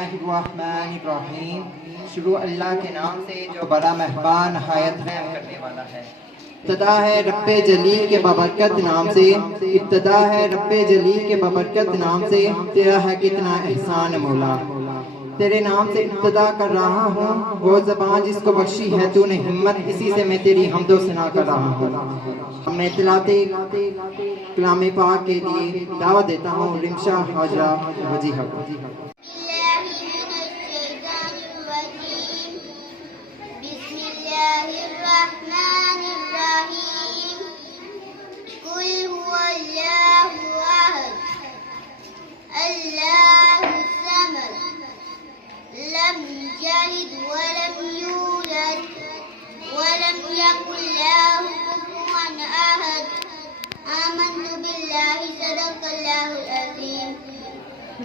اللہ الرحمن الرحیم۔ شروع اللہ کے نام سے جو بڑا مہربان نہایت رحم کرنے والا ہے۔ ابتدا ہے رب جلیل کے بابرکت نام سے، ابتدا ہے رب جلیل کے بابرکت نام سے، تیرا ہے کتنا احسان مولا۔ تیرے نام سے ابتدا کر رہا ہوں، وہ زبان جس کو بخشی ہے تو نے ہمت، اسی سے میں تیری حمد و ثنا کر رہا ہوں۔ میں تلاوت کلام پاک کے لیے دعوت دیتا ہوں رمشا حاجرہ وجیہہ کو۔ لم يلد ولم يولد ولم يكن له كفوا أحد آمنت بالله صدق الله العظيم۔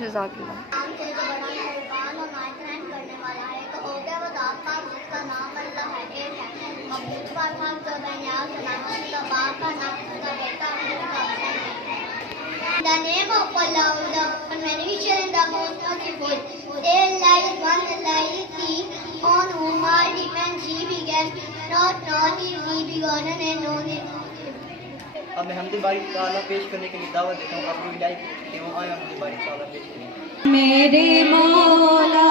جزاک اللہ۔ نام سے جو بڑا مہربان اور مائت رحم کرنے والا ہے، تو ہو گیا وہ ذات پاک جس کا نام اللہ ہے، ایک ہے۔ مخلوق پاک ہم تو بنیاد سلامت کا باپ کا نام کا بیٹا ہے۔ In the name of Allah, the beneficent and the most merciful. Allah is one, Allah is three, on whom all depends, He began, not is He begotten and known is. اب میں حمد باری تعالیٰ پیش کرنے کے لیے دعوت دیتا ہوں آپ الہی کہ وہ آئیں حمد باری تعالیٰ پیش کریں۔ میرے مولا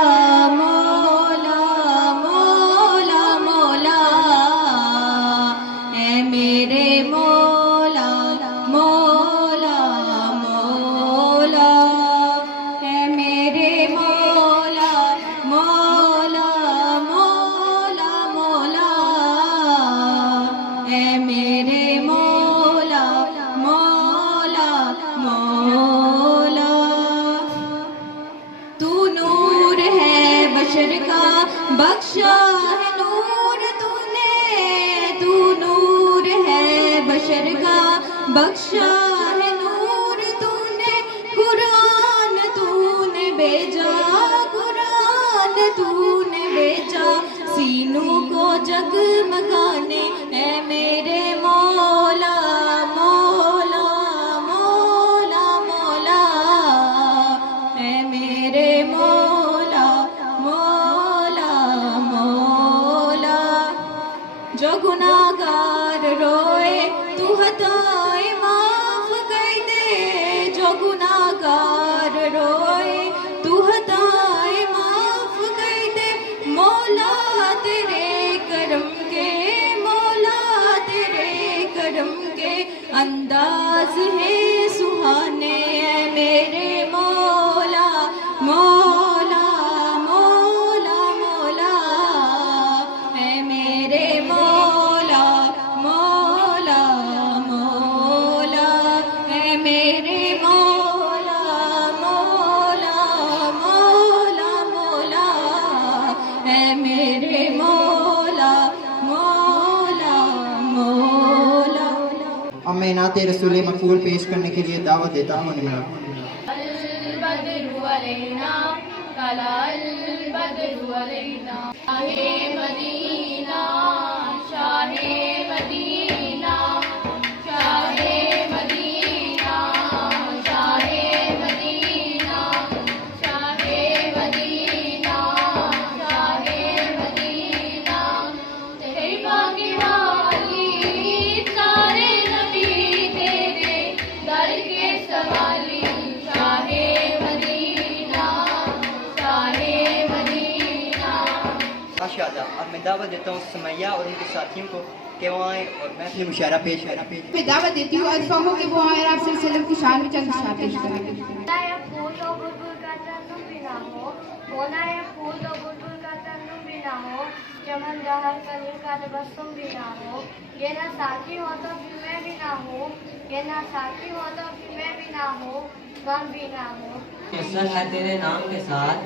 مولا مولا مولا، اے میرے مولا مولا مولا، اے میرے مولا مولا مولا مولا، اے میرے مولا مولا مولا۔ تو نور ہے بشر کا بخشا ہے نور تو نے، تو نور ہے بشر کا بخشا ہے نور تو نے، قرآن تو نے بھیجا، قرآن تو نے بھیجا، سینوں کو جگمگانے، اے میرے مولا مولا مولا مولا، اے میرے مولا مولا مولا۔ جو گناہگار روئے تو خطائیں معاف کر دے، جو گناہگار روئے تو خطائیں معاف کر دے، مولا تیرے کرم کے، مولا تیرے کرم کے انداز ہے سہانے، اے میرے مولا مولا مولا مولا، اے میرے مولا مولا مولا، اے میرے مولا مولا مولا مولا، اے میرے مولا مولا مولا۔ اب میں نعت رسول مقبول پیش کرنے کے لیے دعوت دیتا ہوں نمرہ۔ البدر علینا طلع البدر علینا، شاہ مدینہ شاہ مدینہ شاہ مدینہ شاہ مدینہ شاہ مدینہ شاہ مدینہ، تیری باقی والی سارے نبی تیرے در کے سوالی، شاہ مدینہ شاہ مدینہ۔ ماشاءاللہ۔ اب میں دعوت دیتا ہوں سمیہ اور ان کے ساتھیوں کو کہ وہ آئیں اور محفل مشاعرہ پیش کریں۔ میں دعوت دیتی ہوں الفا کو کہ وہ آئے آپ صلی اللہ علیہ وسلم کی شان میں چند اشعار پیش کریں۔ مولا یہ پھول و بلبل کا تنم بھی نہ ہو، مولا یہ پھول و بلبل کا تنم بھی نہ ہو، چمن بہار کلی کا تبسم بھی نہ ہو، یہ نہ ساتھی ہو تو پھر میں بھی نہ ہوں، یہ نہ ساتھی ہو تو پھر میں بھی نہ ہوں، غم بھی نہ ہو۔ میسر ہے تیرے نام کے ساتھ،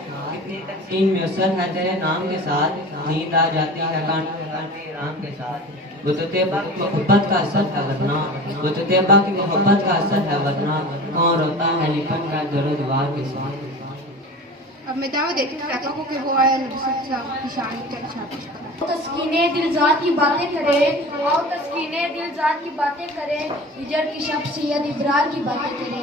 تین میسر ہے تیرے نام کے ساتھ، نیند آ جاتی ہے کان رام کے ساتھ، وہ تو طیبہ کی محبت کا اثر ہے ورنہ، وہ تو طیبہ کی محبت کا اثر ہے ورنہ، کون روتا ہے لپٹ کر در و دیوار کے ساتھ۔ اب میں دعوت دیتی ہوں لڑکا کو کہ وہ آئے نبی صلی اللہ علیہ وسلم کی شان میں چند اشعار پیش کریں۔ تسکینے دل ذات کی باتیں کرے، اور تسکینے دل ذات کی باتیں کرے، ہجر کی شب سید ابرار کی باتیں کرے،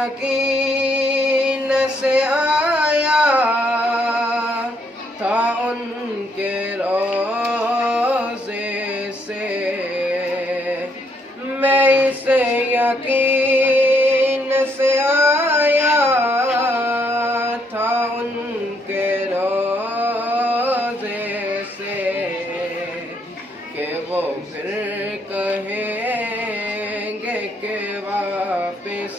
یقین سے آیا تھا ان کے روضے سے، میں اس یقین سے آیا تھا ان کے روضے سے کہ وہ پھر کہیں گے کہ واپس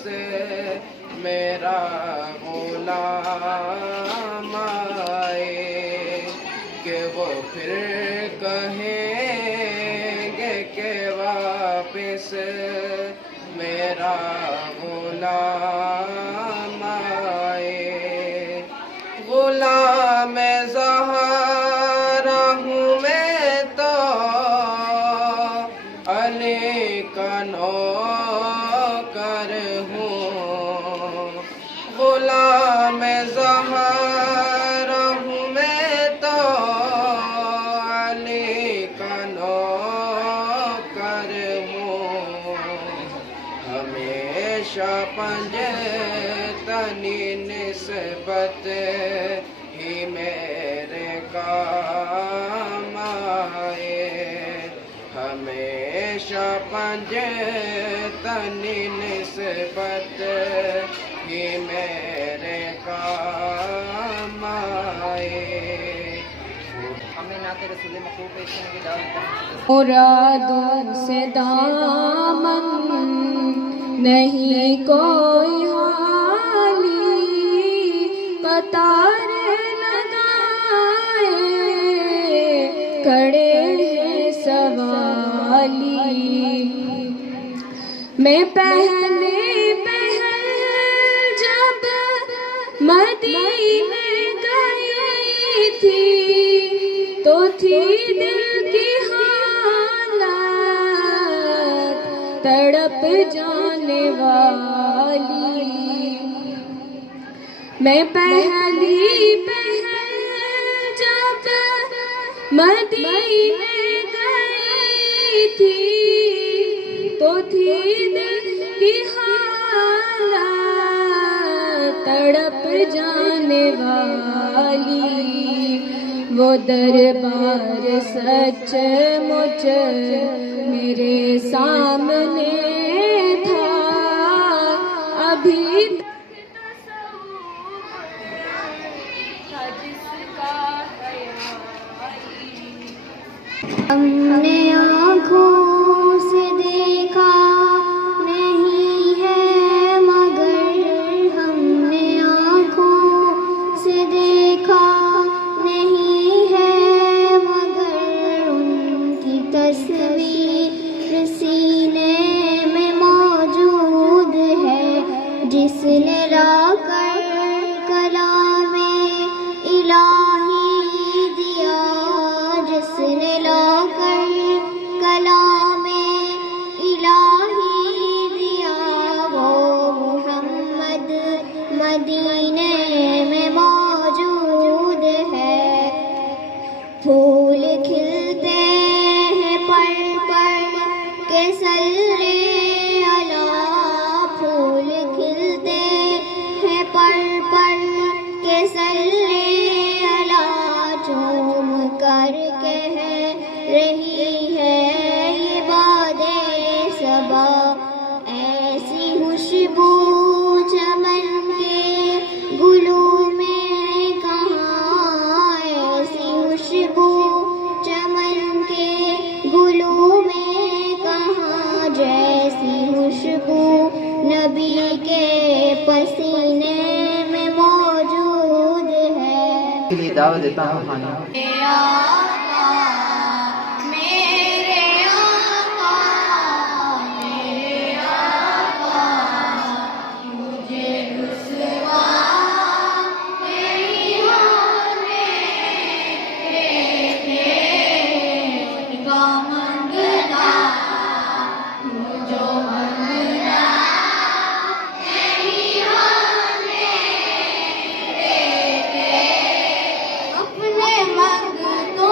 میرا غلام آئے، کہ وہ پھر کہیں گے کہ واپس میرا غلام آئے۔ غلام زہرا ہوں میں تو علی کا نوکر ہوں، غلام زہرا ہوں میں تو علی کا نوکر ہوں، ہمیشہ پنجتنی نسبت ہی میرے کام آئے، ہمیشہ پنجتنی نسبت ہی میرے کام آئے۔ ہمیں نعت رسول مقبول پیش کرنے کی دعوت ہے۔ مرادوں سے دامن نہیں کوئی حالی، قطار لگائے کھڑے ہیں سوالی، میں پہلے جب مدینے گئی تھی تو تھی دل کی حالت تڑپ جانے والی، میں پہلی جب مدینے گئی تھی تو تھی دل کی حالت تڑپ جانے والی، وہ دربار سچ مچ میرے سامنے تھا، ابھی ہم نے آنکھوں سے دیکھا نہیں ہے مگر، ہم نے آنکھوں سے دیکھا نہیں ہے مگر، ان کی تصویر سینے میں موجود ہے، جس نے لا کر کلام الہی دیا، جس نے لا کر کلام الہی دیا، وہ محمد مدینے میں موجود ہے۔ پھول کھلتے ہیں پر کے صلی علی، پھول کھلتے ہیں پر کے صلی علی، چوم کر کہہ رہی ہے یہ باد صبا، ایسی خوشبو چمن کے گلوں میں کہاں، ایسی خوشبو چمن کے گلوں میں کہاں، جیسی خوشبو نبی کے پسینے میں موجود ہے۔ کے لیے دعوت دیتا ہوں خانہ۔ اپنے منگتوں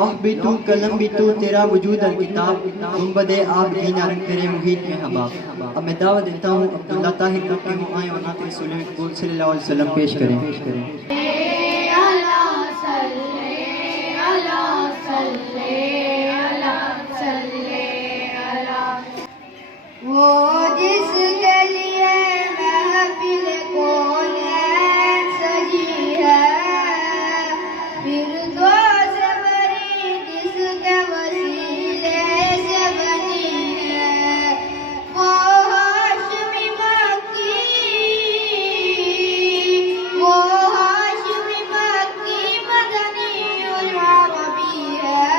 لوح بھی تو قلم بھی تو تیرا وجود الکتاب گنبد آب بھی نہ رنگ تیرے محیط میں حباب. اب میں دعوت دیتا ہوں عبداللہ طاہر کو کہ وہ آئیں اور نعت رسول مقبول صلی اللہ علیہ وسلم پیش کریں. وہ جس کے لیے محفل کون سجی ہے فردوس سے بری جس کے وسیلے سے بنی ہے وہ ہاشمی مکی مدنی العربی ہے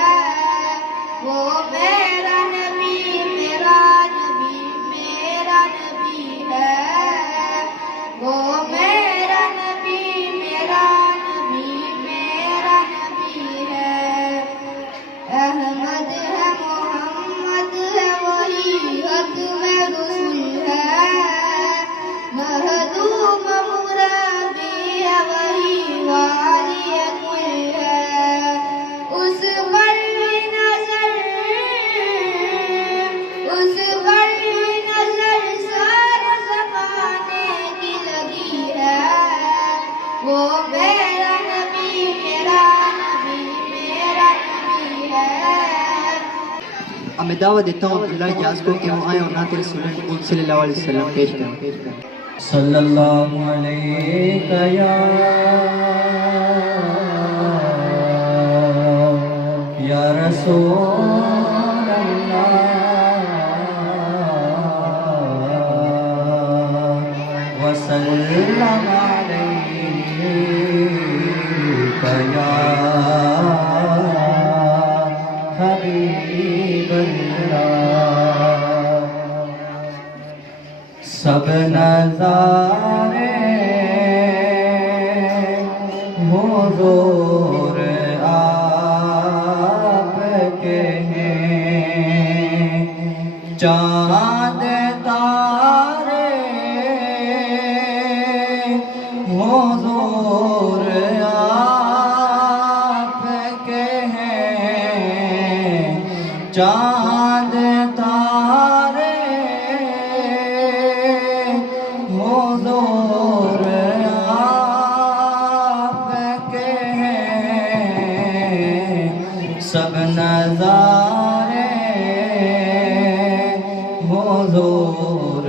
وہ میرا نبی میرا نبی ہے وہ میرا نبی میرا نبی ہے. احمد ہے محمد ہے وہی ختم رسول ہے مہدوم مرادی ہے وہی والی کل ہے. اس پر نظر سارے زمانے کی لگی ہے وہ میرا نبی ہے. اب میں دعوت دیتا ہوں عبداللہ اجاز کو کہ وہ آئیں اور نعت رسول مقبول صلی اللہ علیہ وسلم پیش کریں. صلی اللہ علیہ یا رسول اللہ وسلم علیہ یا حبیب اللہ. سب نظارے حضور آپ کے ہیں چاند تارے حضور آپ کے ہیں چاند تارے حضور آپ کے ہیں سب نظارے حضور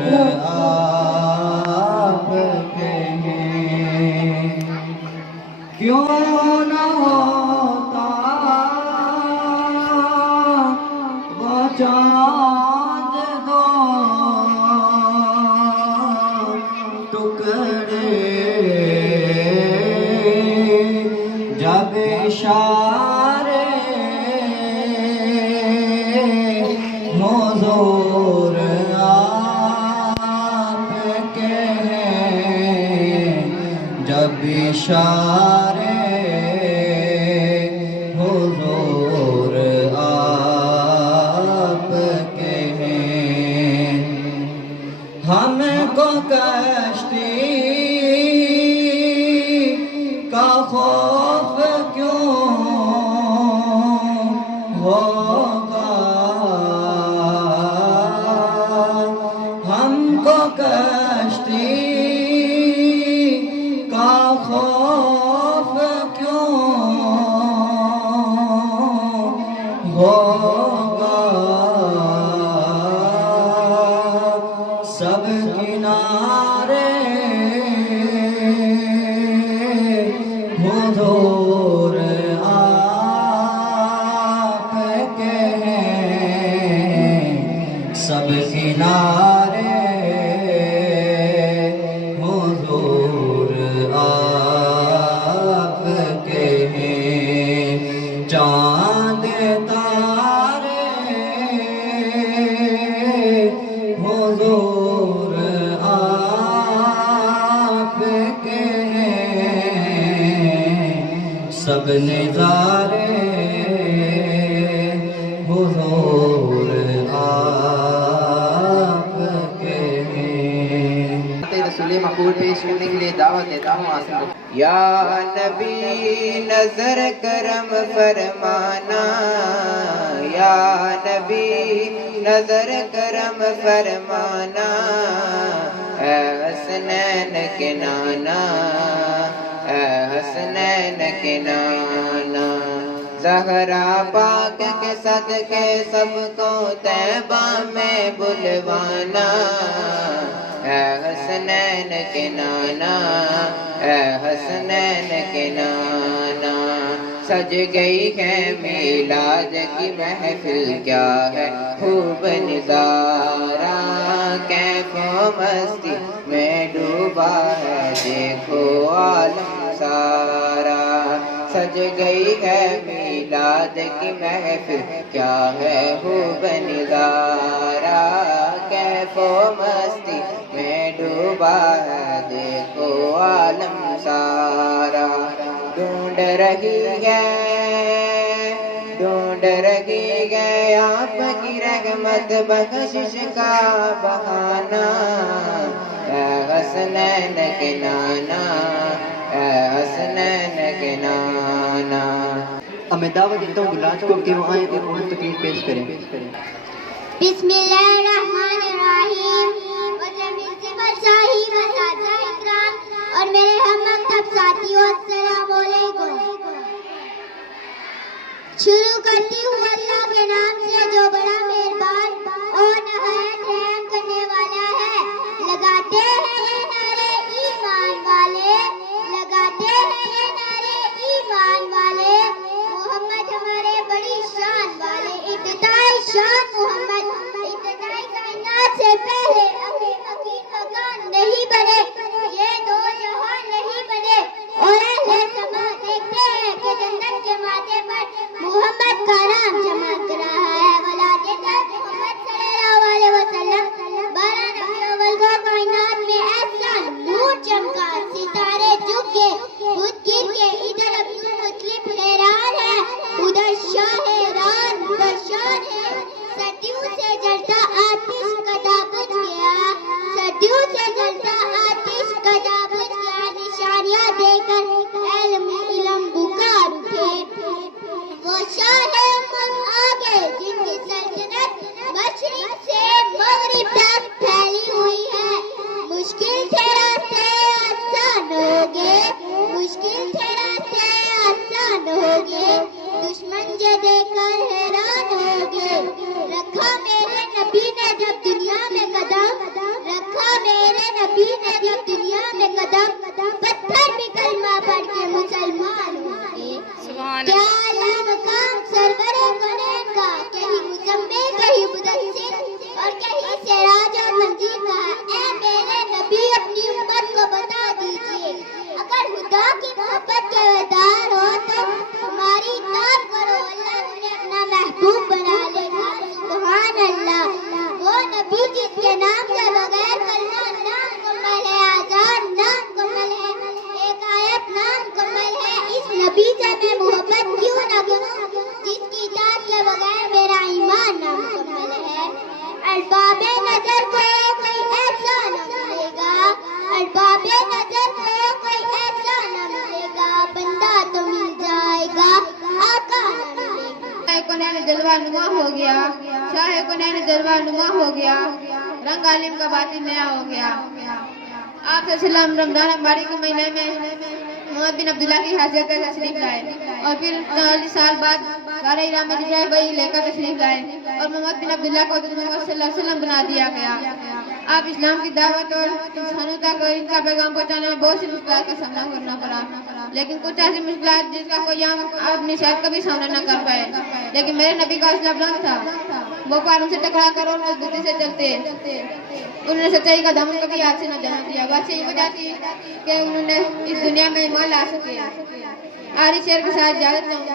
آپ کے ہیں. کیوں نہ ہوتا وہ چاند دو ٹکڑے جب اشارے حضور آپ کے ہیں جب اشارے حضور آپ کے ہیں. ہم کو کشتی کا خوف کیوں ہوگا ہم کو کشتی کا خوف کیوں ہوگا سب کنارے حضور آپ کے ہیں سب کنارے حضور آپ کے ہیں چاند تارے حضور آپ کے ہیں سب نظارے حضور آپ کے ہیں. رسول مقبول پیش کرنے کے لیے دعوت دیتا ہوں آصف کو. یا نبی نظر کرم فرمانا، یا نبی نظر کرم فرمانا، اے حسنین کے نانا، اے حسنین کے نانا، زہرا پاک کے صدقے سب کو طیبہ میں بلوانا، اے حسنین کے نانا، اے حسنین کے نانا، سج گئی ہے میلاد کی محفل، کیا ہے خوب نظارہ، کیف و مستی میں ڈوبا ہے دیکھو عالم سارا، سج گئی ہے میلاد کی محفل، کیا ہے خوب نظارہ، کیف و مستی میں ڈوبا ہے دیکھو عالم سارا، ڈھونڈ رہی ہے آپ کی رحمت بخشش کا بہانہ، اے حسنین کے نانا، اے حسنین کے نانا۔ اب میں دعوت دیتا ہوں دلاج کو کہ وہ آئیں اور اردو تقریر پیش کریں۔ بسم اللہ الرحمن الرحیم، وجمیل سے بادشاہی مساجد اکرام اور میرے ہم مکتب ساتھیوں، السلام علیکم۔ شروع کرتی ہوں اللہ کے نام سے جو بڑا مہربان اور نہایت رحم کرنے والا ہے۔ لگاتے ہیں یہ نعرے ایمان والے، لگاتے ہیں یہ نعرے ایمان والے، محمد ہمارے بڑی شان والے، ابتدائی شان محمد، ابتدائی کائنات سے پہلے ابھی مکین مکان نہیں بنے، یہ دو جہان نہیں بنے، اور اہل سما دیکھتے ہیں کہ جنت کے ماتھے پر محمد کا نام چمک رہا ہے۔ ولادت محمد صلی اللہ علیہ وسلم 12 ربیع الاول کو کائنات میں ایسا نور چمکا، ستارے جھک کے، خود گر کے، ادھر عبد المطلب حیران ہے، ادھر شاہ حیران، ادھر شان ہے، صدیوں سے جلتا آتش کدا بجھ گیا، صدیوں سے جلتا آتش کدا بجھ گیا، نشانیاں دے کر علم پکار اٹھے، وہ شاہ امم آگے جن کی سلطنت مشرق سے مغرب تک پھیلی ہوئی ہے، مشکل تھے راستے آسان ہوگے، مشکل تھے راستے آسان ہوگے، دشمن یہ دیکھ کر حیران ہوگے، رکھا میرے نبی نے جب دنیا میں قدم، رکھا میرے نبی نے جب دنیا میں قدم، پتھر بھی کلمہ پڑھ کے مسلمان ہوگے۔ کیا اعلیٰ مقام سرور کنین کا، کہیں مزمل کہیں مدثر اور کہیں سراج اور منذر کا، اے میرے نبی اپنی امت کو بتا دیجئے، اگر خدا کی محبت کے ودار ہو تو ہماری اطاعت کرو، اللہ تمہیں اپنا محبوب بنا لے گا۔ سبحان اللہ، وہ نبی جس کے نام کے بغیر کلمہ نامکمل ہے، آزان نامکمل ہے، ایک آیت نامکمل ہے، اس نبی سے میں محبت کیوں نہ کروں جس کی اطاعت کے بغیر میرا ایمان نامکمل ہے۔ ارباب نظر کو کوئی ایسا نہ ملے گا، ارباب نظر کو کوئی ایسا نہ ملے گا، بندہ تو مل جائے گا، آقا نہ ملے گا۔ شاہ کونین جلوہ نما ہو گیا، شاہ کونین جلوہ نما ہو گیا، رنگ عالم کا باطن نیا ہو گیا۔ آپ صلی اللہ علیہ وسلم رمضان مبارک کے مہینے میں محمد بن عبداللہ کی حیثیت سے تشریف لائے، اور پھر 40 سال بعد سارے ایران میں جبرائیل وحی لے کر تشریف لائے، اور محمد بن عبداللہ کو حضرت محمد صلی اللہ علیہ وسلم بنا دیا گیا۔ آپ اسلام کی دعوت اور انسانوں تک ان کا پیغام پہنچانے میں بہت سی مشکلات کا سامنا کرنا پڑا، لیکن کچھ ایسی مشکلات جس کا کوئی عام آدمی شاید کبھی سامنا نہ کر پائے، لیکن میرے نبی کا حوصلہ بلند تھا، وہ پہاڑوں سے ٹکرا کر اور مضبوطی سے چلتے، انہوں نے سچائی کا دامن کبھی ہاتھ سے نہ جانے دیا۔ بات یہی وجہ تھی کہ انہوں نے اس دنیا میں ایمان لا سکے۔ آخری شعر کے ساتھ اجازت چاہوں گا۔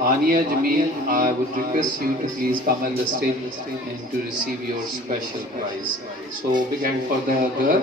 Ania Jameel, I would request you to please come at the stage and to receive your special prize. So big hand for the girl.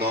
9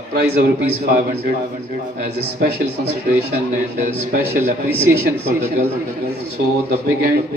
a prize of ₹500 as a special consideration and a special appreciation for the girl. So the big hand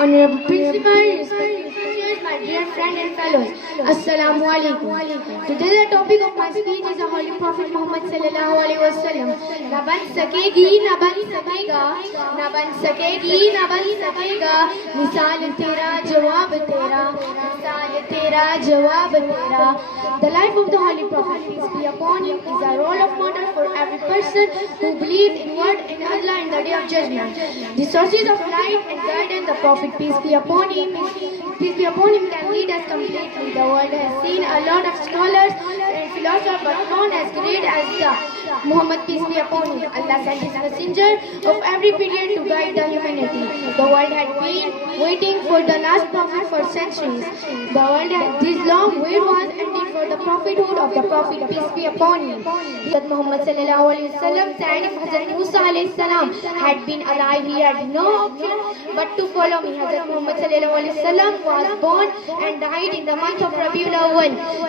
Honorable Principal, teachers, my dear friends and fellows, Assalamu alaikum. Today the topic of my speech is the Holy Prophet Muhammad sallallahu alaihi wasallam. Na ban sakegi, na ban sakega, na ban sakegi, na ban sakega. Misal tera, jawab tera. Misal tera, jawab tera. The life of the Holy Prophet, peace be upon him, is a role of model for every person who believes in word and Allah in the day of judgment. The sources of light and guidance, the Prophet, peace be upon him, can lead us completely. The world has seen a lot of scholars and philosophers known as great as the Muhammad, peace be upon him. Allah sent his messenger of every period to guide the humanity. The world had been waiting for the last prophet for centuries. This long wait was ended for the prophethood of the Prophet, peace be upon him. That Muhammad sallallahu alaihi wasallam said, if Hazrat Musa alayhi salam had been alive, he had no option but to follow me. Hazrat Muhammad sallallahu alaihi wasallam was born and died in the month of Rabiul Awwal.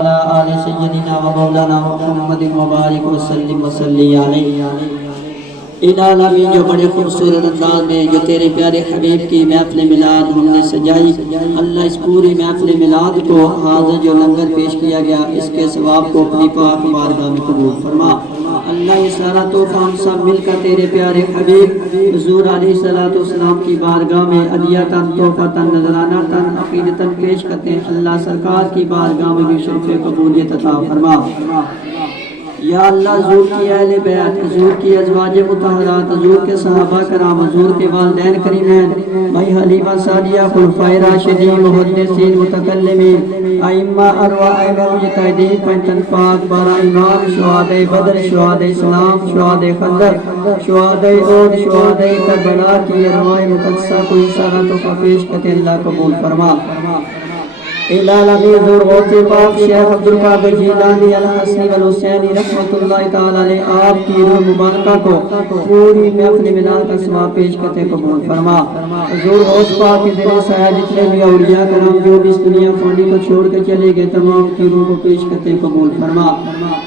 آل سیدنا و مولانا محمد مبارک وسلم وصلی علیہ العالمین. جو بڑے خوبصورت انداز میں جو تیرے پیارے حبیب کی محفل میلاد ہم نے سجائی، اللہ اس پوری محفل میلاد کو حاضر جو لنگر پیش کیا گیا اس کے ثواب کو اپنی پاک بارگاہ میں قبول فرما. اللہ یہ سارا تحفہ ہم سب مل کر تیرے پیارے حبیب حضور علیہ الصلوۃ والسلام کی بارگاہ میں عطیہ تحفہ نذرانہ عقیدتاً پیش کرتے ہیں. اللہ سرکار کی بارگاہ میں بھی شرف قبولیت عطا فرما. یا اللہ حضور کی اہل بیت، حضور کی ازواج مطہرات، حضور کے صحابہ کرام، حضور کے والدین کریمین، بھائی حلیمہ سعدیہ، خلفائے راشدین، محدثین، متکلمین، ائمہ ارواح مجتہدین، پنجتن پاک، 12 امام، شہدائے بدر، شہدائے اسلام، شہدائے خندق، شہدائے احد، شہدائے کربلا کی ارواح مقدسہ کو سارا تحفہ پیش کرتے اللہ قبول فرما. العالمین حضور غوث پاک شیخ عبدالقادر جیلانی الحسنی والحسینی رحمۃ اللہ تعالی علیہ آپ کی روح مبارکہ کو پوری محفل میلاد کا ثواب پیش کرتے قبول فرما. حضور غوث پاک کے زیر سایہ جتنے بھی اولیاء کرام جو بھی اس دنیا فانی کو چھوڑ کے چلے گئے تمام کی روح کو پیش کرتے قبول فرما.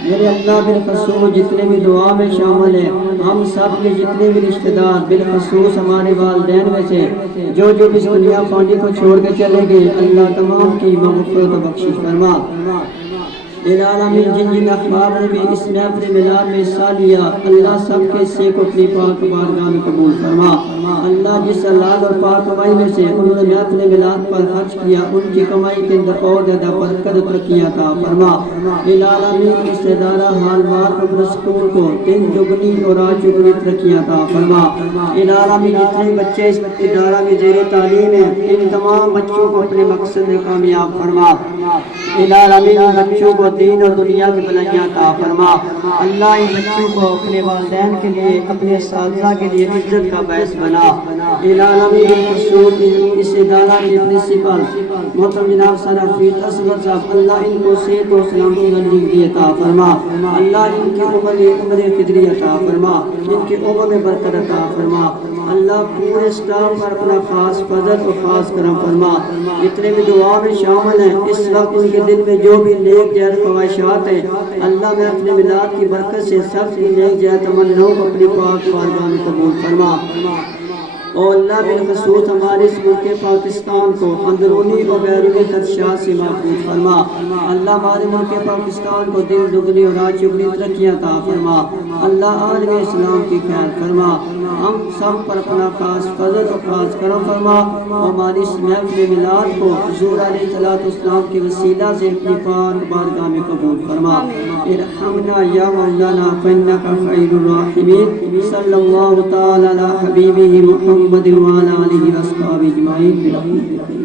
میرے اللہ بالخصوص جتنے بھی دعا میں شامل ہیں، ہم سب کے جتنے بھی رشتہ دار، بالخصوص ہمارے والدین میں سے جو بھی اس دنیا فانی کو چھوڑ کے چلے گئے، اللہ تمام کی مغفرت و بخشش فرما. العالمین جن جن احباب نے بھی اس محفل میلاد میں حصہ لیا، اللہ سب کے حصے کو اپنی پاک بارگاہ میں قبول فرما. اللہ جس حلال اور پاک کمائی میں سے انہوں نے محفل میلاد پر خرچ کیا، ان کی کمائی کے اندر اور زیادہ برکت و ترقیاں عطا فرما. العالمین اس ادارہ حال مار سکول کو دن دگنی اور رات چگنی ترقیاں عطا فرما. العالمین جتنے بچے اس ادارہ میں زیر تعلیم ہیں، ان تمام بچوں کو اپنے مقصد میں کامیاب فرما. العالمین بچوں کو دین اور دنیا کی بھلائیاں عطا فرما. اللہ ان بچوں کو اپنے والدین کے لیے، اپنے اساتذہ کے لیے عزت کا باعث بنا. العالمین خصوص اس ادارہ کے پرنسپل محترم جناب سر حفیظ اصغر صاحب، اللہ ان کو صحت و سلامتی زندگی عطا فرما. اللہ ان کی عمر فطری عطا فرما، ان کی عمر میں برکت عطا فرما. اللہ پورے اسٹاف پر اپنا خاص فضل و خاص کرم فرما. جتنے بھی دعا میں شامل ہیں اس وقت ان کے دل میں جو بھی نیک جائز خواہشات ہیں، اللہ میں اپنے میلاد کی برکت سے سب کی نیک جائز تمناؤں کو اپنی پاک بارگاہ میں قبول فرما. اور اللہ بالخصوص ہمارے اس ملک پاکستان کو اندرونی و بیرونی خدشات سے محفوظ فرما. اللہ ہمارے ملک پاکستان کو دن دگنی اور رات چگنی ترقیاں عطا فرما. اللہ عالم اسلام کی خیر فرما. ہم سب پر اپنا خاص فضل و خاص کرم فرما. ہماری اس محفل میلاد کو حضور علیہ الصلوۃ والسلام کے وسیلہ سے اپنی پاک بارگاہ میں قبول فرما. ارحمنا یا مولانا فانک خیر الراحمین. صلی اللہ تعالی علی حبیبہ محمد وعلی آلہ وصحبہ اجمعین.